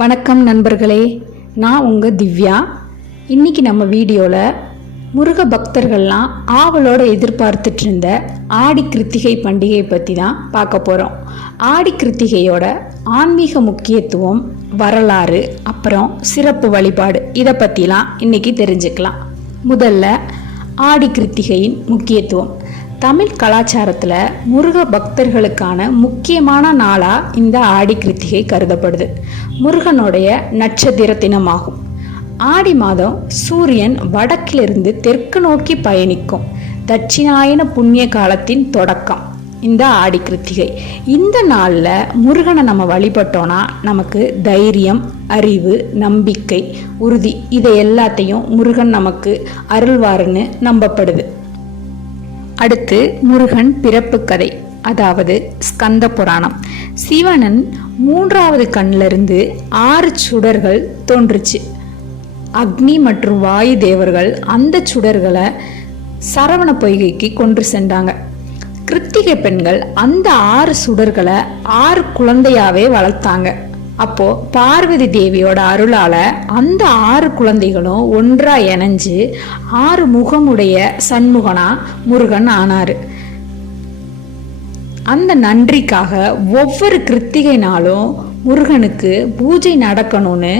வணக்கம் நண்பர்களே, நான் உங்கள் திவ்யா. இன்றைக்கி நம்ம வீடியோவில் முருக பக்தர்கள்லாம் ஆவலோடு எதிர்பார்த்துட்டு இருந்த ஆடி கிருத்திகை பண்டிகை பற்றி தான் பார்க்க போகிறோம். ஆடி கிருத்திகையோட ஆன்மீக முக்கியத்துவம், வரலாறு, அப்புறம் சிறப்பு வழிபாடு, இதை பற்றிலாம் இன்றைக்கி தெரிஞ்சுக்கலாம். முதல்ல ஆடி கிருத்திகையின் முக்கியத்துவம். தமிழ் கலாச்சாரத்தில் முருக பக்தர்களுக்கான முக்கியமான நாளாக இந்த ஆடி கிருத்திகை கருதப்படுது. முருகனுடைய நட்சத்திர தினமாகும். ஆடி மாதம் சூரியன் வடக்கிலிருந்து தெற்கு நோக்கி பயணிக்கும் தட்சிணாயன புண்ணிய காலத்தின் தொடக்கம் இந்த ஆடி கிருத்திகை. இந்த நாளில் முருகனை நம்ம வழிபட்டோன்னா நமக்கு தைரியம், அறிவு, நம்பிக்கை, உறுதி, இதை எல்லாத்தையும் முருகன் நமக்கு அருள்வாருன்னு நம்பப்படுது. அடுத்து முருகன் பிறப்பு கதை, அதாவது ஸ்கந்த புராணம். சிவனன் 3வது கண்ணிலிருந்து 6 சுடர்கள் தோன்றுச்சு. அக்னி மற்றும் வாயு தேவர்கள் அந்த சுடர்களை சரவண பொய்கைக்கு கொண்டு சென்றாங்க. கிருத்திகை பெண்கள் அந்த 6 சுடர்களை 6 குழந்தையாவே வளர்த்தாங்க. அப்போ பார்வதி தேவியோட அருளால அந்த 6 குழந்தைகளும் ஒன்றா இணைஞ்சு 6 முகமுடைய சண்முகனா முருகன் ஆனாரு. அந்த நன்றிக்காக ஒவ்வொரு கிருத்திகை நாளும் முருகனுக்கு பூஜை நடக்கணும்னு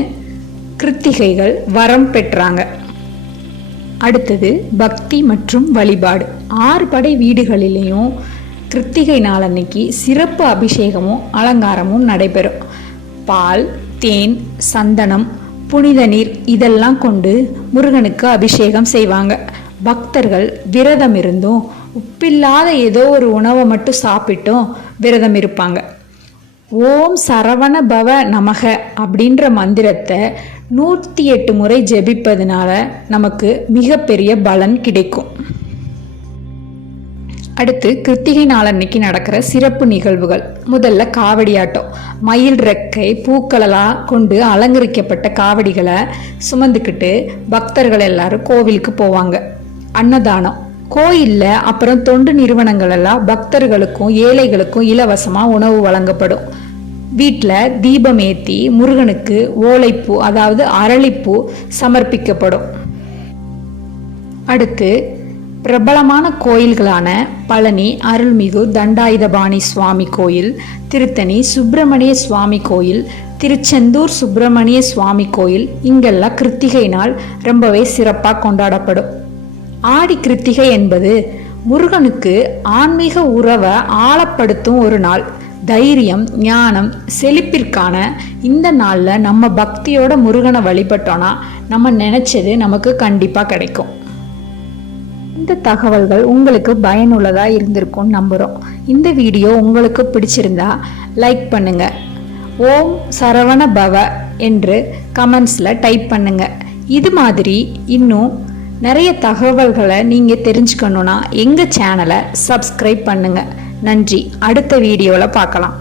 கிருத்திகைகள் வரம் பெற்றாங்க. அடுத்தது பக்தி மற்றும் வழிபாடு. 6 படை வீடுகளிலேயும் கிருத்திகை நாளன்னைக்கு சிறப்பு அபிஷேகமும் அலங்காரமும் நடைபெறும். பால், தேன், சந்தனம், புனித நீர் இதெல்லாம் கொண்டு முருகனுக்கு அபிஷேகம் செய்வாங்க. பக்தர்கள் விரதம் இருந்தும் உப்பில்லாத ஏதோ ஒரு உணவை மட்டும் சாப்பிட்டும் விரதம் இருப்பாங்க. ஓம் சரவண பவ நமக அப்படின்ற மந்திரத்தை 108 முறை ஜெபிப்பதனால நமக்கு மிகப்பெரிய பலன் கிடைக்கும். அடுத்து கிருத்திகை நாளன்னைக்கு நடக்கிற சிறப்பு நிகழ்வுகள். முதல்ல காவடியாட்டம். மயில் ரெக்கை, பூக்களெல்லாம் கொண்டு அலங்கரிக்கப்பட்ட காவடிகளை சுமந்துக்கிட்டு பக்தர்கள் எல்லாரும் கோவிலுக்கு போவாங்க. அன்னதானம். கோயிலில் அப்புறம் தொண்டு நிறுவனங்கள் எல்லாம் பக்தர்களுக்கும் ஏழைகளுக்கும் இலவசமாக உணவு வழங்கப்படும். வீட்டில் தீபம் ஏற்றி முருகனுக்கு ஓலைப்பூ, அதாவது அரளிப்பூ சமர்ப்பிக்கப்படும். அடுத்து பிரபலமான கோயில்களான பழனி அருள்மிகு தண்டாயுதபாணி சுவாமி கோயில், திருத்தணி சுப்பிரமணிய சுவாமி கோயில், திருச்செந்தூர் சுப்பிரமணிய சுவாமி கோயில், இங்கெல்லாம் கிருத்திகை நாள் ரொம்பவே சிறப்பாக கொண்டாடப்படும். ஆடி கிருத்திகை என்பது முருகனுக்கு ஆன்மீக உறவை ஆழப்படுத்தும் ஒரு நாள். தைரியம், ஞானம், செழிப்பிற்கான இந்த நாளில் நம்ம பக்தியோட முருகனை வழிபட்டோன்னா நம்ம நினச்சது நமக்கு கண்டிப்பாக கிடைக்கும். இந்த தகவல்கள் உங்களுக்கு பயனுள்ளதாக இருந்திருக்கும்னு நம்புகிறோம். இந்த வீடியோ உங்களுக்கு பிடிச்சிருந்தா லைக் பண்ணுங்கள். ஓம் சரவண பவ என்று கமெண்ட்ஸில் டைப் பண்ணுங்கள். இது மாதிரி இன்னும் நிறைய தகவல்களை நீங்கள் தெரிஞ்சுக்கணுன்னா எங்கள் சேனலை சப்ஸ்கிரைப் பண்ணுங்கள். நன்றி. அடுத்த வீடியோவில் பார்க்கலாம்.